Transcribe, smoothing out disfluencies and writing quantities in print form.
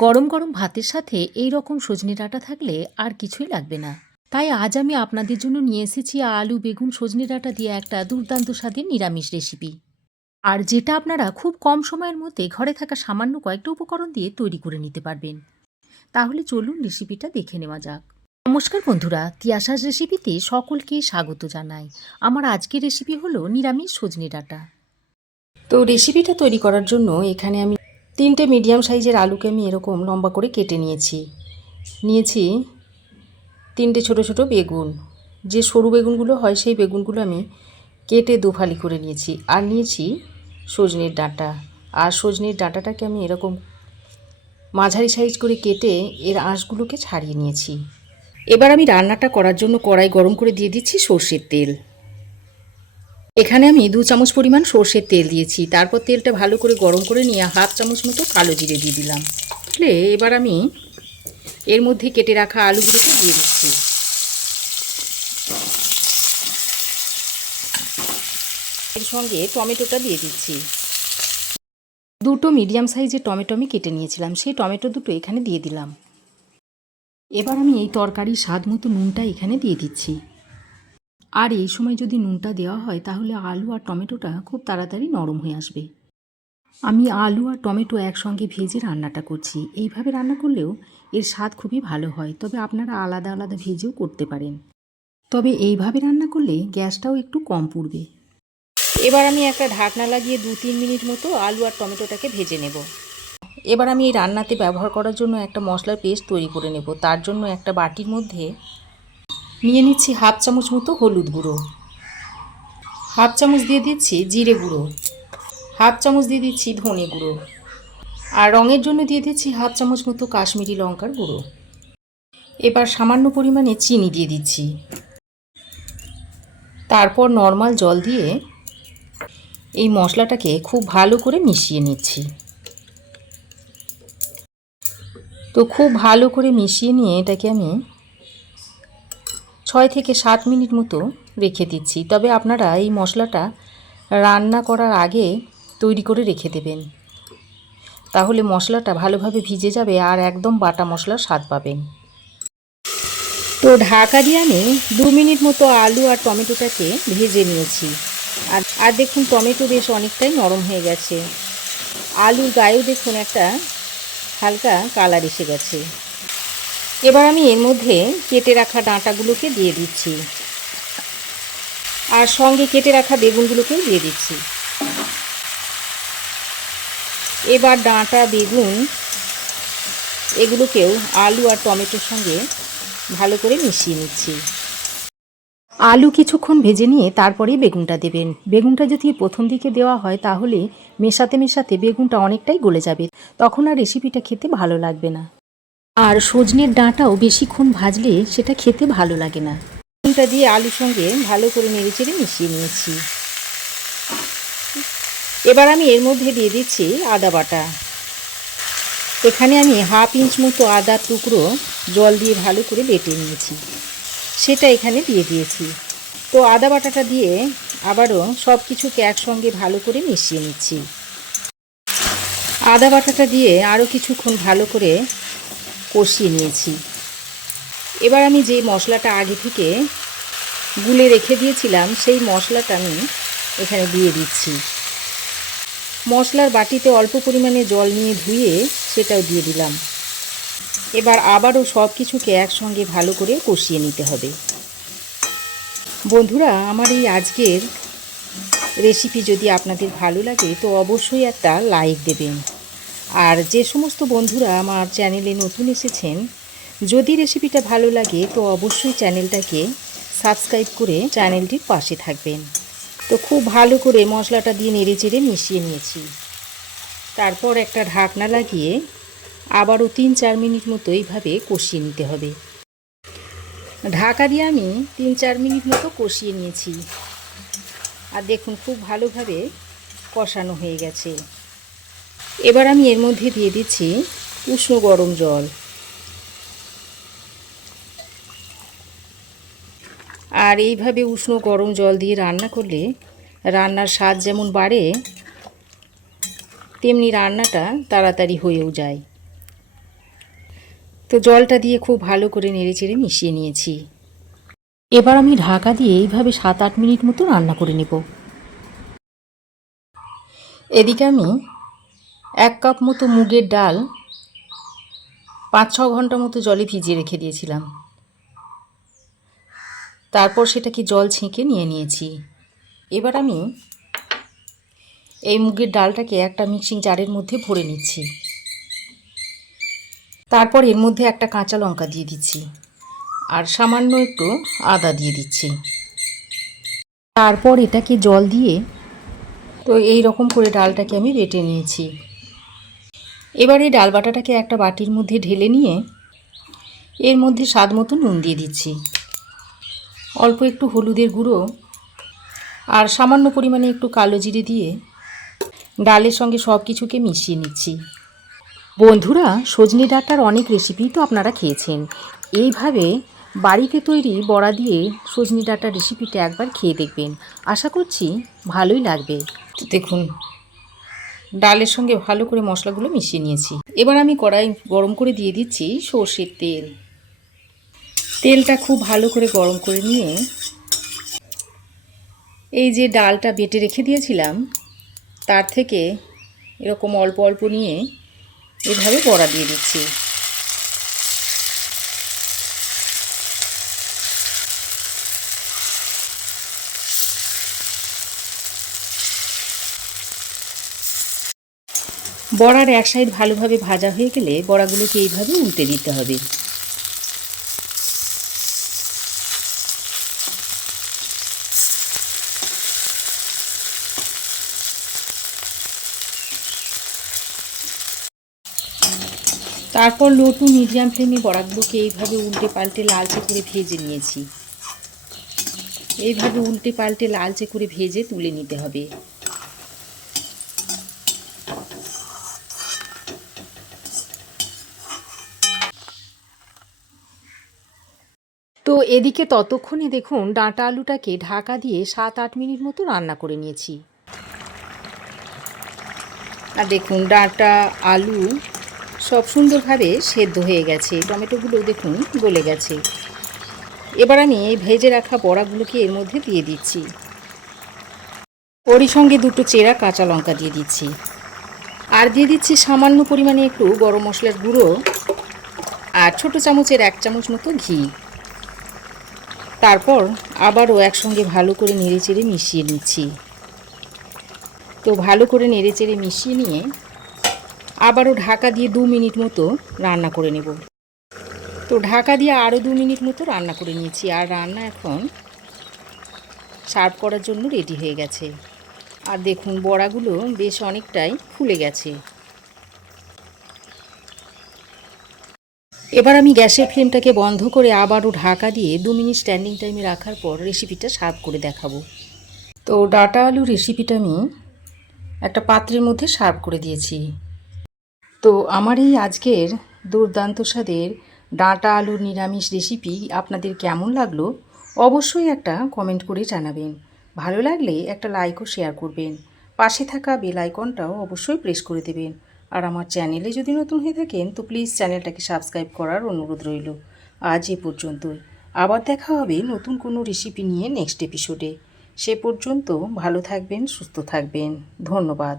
গরম গরম ভাতের সাথে এই রকম সজনে ডাঁটা থাকলে আর কিছুই লাগবে না। তাই আজ আমি আপনাদের জন্য নিয়ে এসেছি আলু বেগুন সজনে ডাঁটা দিয়ে একটা দুর্দান্ত স্বাদের নিরামিষ রেসিপি, আর যেটা আপনারা খুব কম সময়ের মধ্যে ঘরে থাকা সামান্য কয়েকটা উপকরণ দিয়ে তৈরি করে নিতে পারবেন। তাহলে চলুন রেসিপিটা দেখে নেওয়া যাক। নমস্কার বন্ধুরা, তিয়াশাস রেসিপিতে সকলকে স্বাগত জানাই। আমার আজকের রেসিপি হলো নিরামিষ সজনে ডাঁটা। তো রেসিপিটা তৈরি করার জন্য এখানে আমি 3টে মিডিয়াম সাইজের আলুকে আমি এরকম লম্বা করে কেটে নিয়েছি। 3টে ছোট ছোট বেগুন, যে সরু বেগুনগুলো হয় সেই বেগুনগুলো আমি কেটে দুফালি করে নিয়েছি। আর নিয়েছি সজনের ডাঁটা, আর সজনের ডাঁটাটাকে আমি এরকম মাঝারি সাইজ করে কেটে এর আঁশগুলোকে ছাড়িয়ে নিয়েছি। এবার আমি রান্নাটা করার জন্য কড়াই গরম করে দিয়ে দিচ্ছি সর্ষের তেল। এখানে আমি 2 চামচ পরিমাণ সর্ষের তেল দিয়েছি। তারপর তেলটা ভালো করে গরম করে নিয়ে হাফ চামচ মতো কালো জিরে দিয়ে দিলাম। এবার আমি এর মধ্যে কেটে রাখা আলুগুলোকে দিয়ে দিচ্ছি। এর সঙ্গে টমেটোটা দিয়ে দিচ্ছি। 2টো মিডিয়াম সাইজের টমেটো আমি কেটে নিয়েছিলাম, সেই টমেটো দুটো এখানে দিয়ে দিলাম। এবার আমি এই তরকারির স্বাদ মতো নুনটা এখানে দিয়ে দিচ্ছি। আর এই সময় যদি নুনটা দেওয়া হয় তাহলে আলু আর টমেটোটা খুব তাড়াতাড়ি নরম হয়ে আসবে। আমি আলু আর টমেটো একসঙ্গে ভেজে রান্নাটা করছি। এইভাবে রান্না করলেও এর স্বাদ খুবই ভালো হয়, তবে আপনারা আলাদা আলাদা ভেজেও করতে পারেন। তবে এইভাবে রান্না করলে গ্যাসটাও একটু কম পুড়বে। এবার আমি একটা ঢাকনা লাগিয়ে 2-3 মিনিট মতো আলু আর টমেটোটাকে ভেজে নেব। এবার আমি এই রান্নাতে ব্যবহার করার জন্য একটা মশলার পেস্ট তৈরি করে নেব। তার জন্য একটা বাটির মধ্যে নিয়ে নিচ্ছি হাফ চামচ মতো হলুদ গুঁড়ো, হাফ চামচ দিয়ে দিচ্ছি জিরে গুঁড়ো, হাফ চামচ দিয়ে দিচ্ছি ধনে গুঁড়ো, আর রঙের জন্য দিয়ে দিচ্ছি হাফ চামচ মতো কাশ্মীরি লঙ্কার গুঁড়ো। এবার সামান্য পরিমাণে চিনি দিয়ে দিচ্ছি। তারপর নর্মাল জল দিয়ে এই মশলাটাকে খুব ভালো করে মিশিয়ে নিচ্ছি। তো খুব ভালো করে মিশিয়ে নিয়ে এটাকে আমি 6 থেকে 7 মিনিট মতো রেখে দিচ্ছি। তবে আপনারা এই মশলাটা রান্না করার আগে তৈরি করে রেখে দেবেন, তাহলে মশলাটা ভালোভাবে ভিজে যাবে আর একদম বাটা মশলার স্বাদ পাবেন। তো ঢাকা দিয়ে আমি 2 মিনিট মতো আলু আর টমেটোটাকে ভেজে নিয়েছি। আর দেখুন টমেটো বেশ অনেকটাই নরম হয়ে গেছে। আলুর গায়েও দেখুন একটা হালকা কালার এসে গেছে। এবার আমি এর মধ্যে কেটে রাখা ডাঁটাগুলোকে দিয়ে দিচ্ছি, আর সঙ্গে কেটে রাখা বেগুনগুলোকেও দিয়ে দিচ্ছি। এবার ডাঁটা বেগুন এগুলোকেও আলু আর টমেটোর সঙ্গে ভালো করে মিশিয়ে নিচ্ছি। আলু কিছুক্ষণ ভেজে নিয়ে তারপরেই বেগুনটা দেবেন। বেগুনটা যদি প্রথম দিকে দেওয়া হয় তাহলে মেশাতে মেশাতে বেগুনটা অনেকটাই গলে যাবে, তখন আর রেসিপিটা খেতে ভালো লাগবে না। আর সজনের ডাঁটাও বেশিক্ষণ ভাজলে সেটা খেতে ভালো লাগে না। বেগুনটা দিয়ে আলুর সঙ্গে ভালো করে নেড়েচেড়ে মিশিয়ে নিয়েছি। এবার আমি এর মধ্যে দিয়ে দিচ্ছি আদা বাটা। এখানে আমি হাফ ইঞ্চ মতো আদার টুকরো জল দিয়ে ভালো করে বেটে নিয়েছি, সেটা এখানে দিয়ে দিয়েছি। তো আদা বাটাটা দিয়ে আবারও সব কিছুকে একসঙ্গে ভালো করে মিশিয়ে নিচ্ছি। আদা বাটাটা দিয়ে আরও কিছুক্ষণ ভালো করে কষিয়ে নিয়েছি। এবার আমি যে মশলাটা আগে থেকে গুলে রেখে দিয়েছিলাম সেই মশলাটা আমি এখানে দিয়ে দিচ্ছি। মশলার বাটিতে অল্প পরিমাণে জল নিয়ে ধুয়ে সেটাও দিয়ে দিলাম। এবার আবারও সব কিছুকে একসঙ্গে ভালো করে কষিয়ে নিতে হবে। বন্ধুরা, আমার এই আজকের রেসিপি যদি আপনাদের ভালো লাগে তো অবশ্যই একটা লাইক দেবেন। আর যে সমস্ত বন্ধুরা আমার চ্যানেলে নতুন এসেছেন, যদি রেসিপিটা ভালো লাগে তো অবশ্যই চ্যানেলটাকে সাবস্ক্রাইব করে চ্যানেলটির পাশে থাকবেন। তো খুব ভালো করে মশলাটা দিয়ে নেড়েচেড়ে মিশিয়ে নিয়েছি। তারপর একটা ঢাকনা লাগিয়ে আবারও 3-4 মিনিট মতো এইভাবে কষিয়ে নিতে হবে। ঢাকা দিয়ে আমি 3-4 মিনিট মতো কষিয়ে নিয়েছি। আর দেখুন খুব ভালোভাবে কষানো হয়ে গেছে। এবার আমি এর মধ্যে দিয়ে দিচ্ছি উষ্ণ গরম জল। আর এইভাবে উষ্ণ গরম জল দিয়ে রান্না করলে রান্নার স্বাদ যেমন বাড়ে তেমনি রান্নাটা তাড়াতাড়ি হয়েও যায়। তো জলটা দিয়ে খুব ভালো করে নেড়েচেড়ে মিশিয়ে নিয়েছি। এবার আমি ঢাকা দিয়ে এইভাবে 7-8 মিনিট মতো রান্না করে নেব। এদিকে আমি 1 কাপ মতো মুগের ডাল 5-6 ঘন্টা মতো জলে ভিজিয়ে রেখে দিয়েছিলাম। তারপর সেটাকে জল ছেঁকে নিয়ে নিয়েছি। এবার আমি এই মুগের ডালটাকে একটা মিক্সিং জারের মধ্যে ভরে নিচ্ছি। তারপর এর মধ্যে একটা কাঁচা লঙ্কা দিয়ে দিচ্ছি আর সামান্য একটু আদা দিয়ে দিচ্ছি। তারপর এটাকে জল দিয়ে তো এই রকম করে ডালটাকে আমি বেটে নিয়েছি। এবার এই ডাল বাটাটাকে একটা বাটির মধ্যে ঢেলে নিয়ে এর মধ্যে স্বাদ মতো নুন দিয়ে দিচ্ছি, অল্প একটু হলুদের গুঁড়ো আর সামান্য পরিমাণে একটু কালো জিরে দিয়ে ডালের সঙ্গে সব কিছুকে মিশিয়ে নিচ্ছি। বন্ধুরা, সজনে ডাঁটার অনেক রেসিপি তো আপনারা খেয়েছেন। এইভাবে বাড়িতে তৈরি বড়া দিয়ে সজনে ডাঁটার রেসিপিটা একবার খেয়ে দেখবেন, আশা করছি ভালোই লাগবে। দেখুন, ডালের সঙ্গে ভালো করে মশলাগুলো মিশিয়ে নিয়েছি। এবার আমি কড়াই গরম করে দিয়ে দিচ্ছি সর্ষের তেল। তেলটা খুব ভালো করে গরম করে নিয়ে এই যে ডালটা বেটে রেখে দিয়েছিলাম তার থেকে এরকম অল্প অল্প নিয়ে এভাবে বড়া দিয়ে দিচ্ছি। বড়ার এক সাইড ভালোভাবে ভাজা হয়ে গেলে বড়াগুলোকে এইভাবে উল্টে দিতে হবে। তারপর লো টু মিডিয়াম ফ্লেমে বড়াগুলোকে এইভাবে উল্টে পাল্টে লালচে করে ভেজে নিয়েছি। এইভাবে উল্টে পাল্টে লালচে করে ভেজে তুলে নিতে হবে। তো এদিকে ততক্ষণে দেখুন ডাঁটা আলুটাকে ঢাকা দিয়ে 7-8 মিনিট মতো রান্না করে নিয়েছি। আর দেখুন ডাঁটা আলু সব সুন্দরভাবে সেদ্ধ হয়ে গেছে, টমেটোগুলো দেখুন গলে গেছে। এবার আমি এই ভেজে রাখা বড়াগুলোকে এর মধ্যে দিয়ে দিচ্ছি। ওরই সঙ্গে 2টো চেরা কাঁচা লঙ্কা দিয়ে দিচ্ছি আর দিয়ে দিচ্ছি সামান্য পরিমাণে একটু গরম মশলার গুঁড়ো আর ছোটো চামচের 1 চামচ মতো ঘি। তারপর আবারও একসঙ্গে ভালো করে নেড়েচেড়ে মিশিয়ে নিচ্ছি। তো ভালো করে নেড়েচেড়ে মিশিয়ে নিয়ে আবারও ঢাকা দিয়ে 2 মিনিট মতো রান্না করে নেব। তো ঢাকা দিয়ে আরও 2 মিনিট মতো রান্না করে নিয়েছি আর রান্না এখন সার্ভ করার জন্য রেডি হয়ে গেছে। আর দেখুন বড়াগুলো বেশ অনেকটাই ফুলে গেছে। এবার আমি গ্যাসের ফ্লেমটাকে বন্ধ করে আবারও ঢাকা দিয়ে 2 মিনিট স্ট্যান্ডিং টাইমে রাখার পর রেসিপিটা সার্ভ করে দেখাবো। তো ডাঁটা আলু রেসিপিটা আমি একটা পাত্রের মধ্যে সার্ভ করে দিয়েছি। তো আমার এই আজকের দুর্দান্ত স্বাদের ডাঁটা আলুর নিরামিষ রেসিপি আপনাদের কেমন লাগলো অবশ্যই একটা কমেন্ট করে জানাবেন। ভালো লাগলে একটা লাইক ও শেয়ার করবেন। পাশে থাকা বেল আইকনটাও অবশ্যই প্রেস করে দেবেন। আর আমার চ্যানেলে যদি নতুন হয়ে থাকেন তো প্লিজ চ্যানেলটাকে সাবস্ক্রাইব করার অনুরোধ রইল। আজ এ পর্যন্তই। আবার দেখা হবে নতুন কোনো রেসিপি নিয়ে নেক্সট এপিসোডে। সে পর্যন্ত ভালো থাকবেন, সুস্থ থাকবেন। ধন্যবাদ।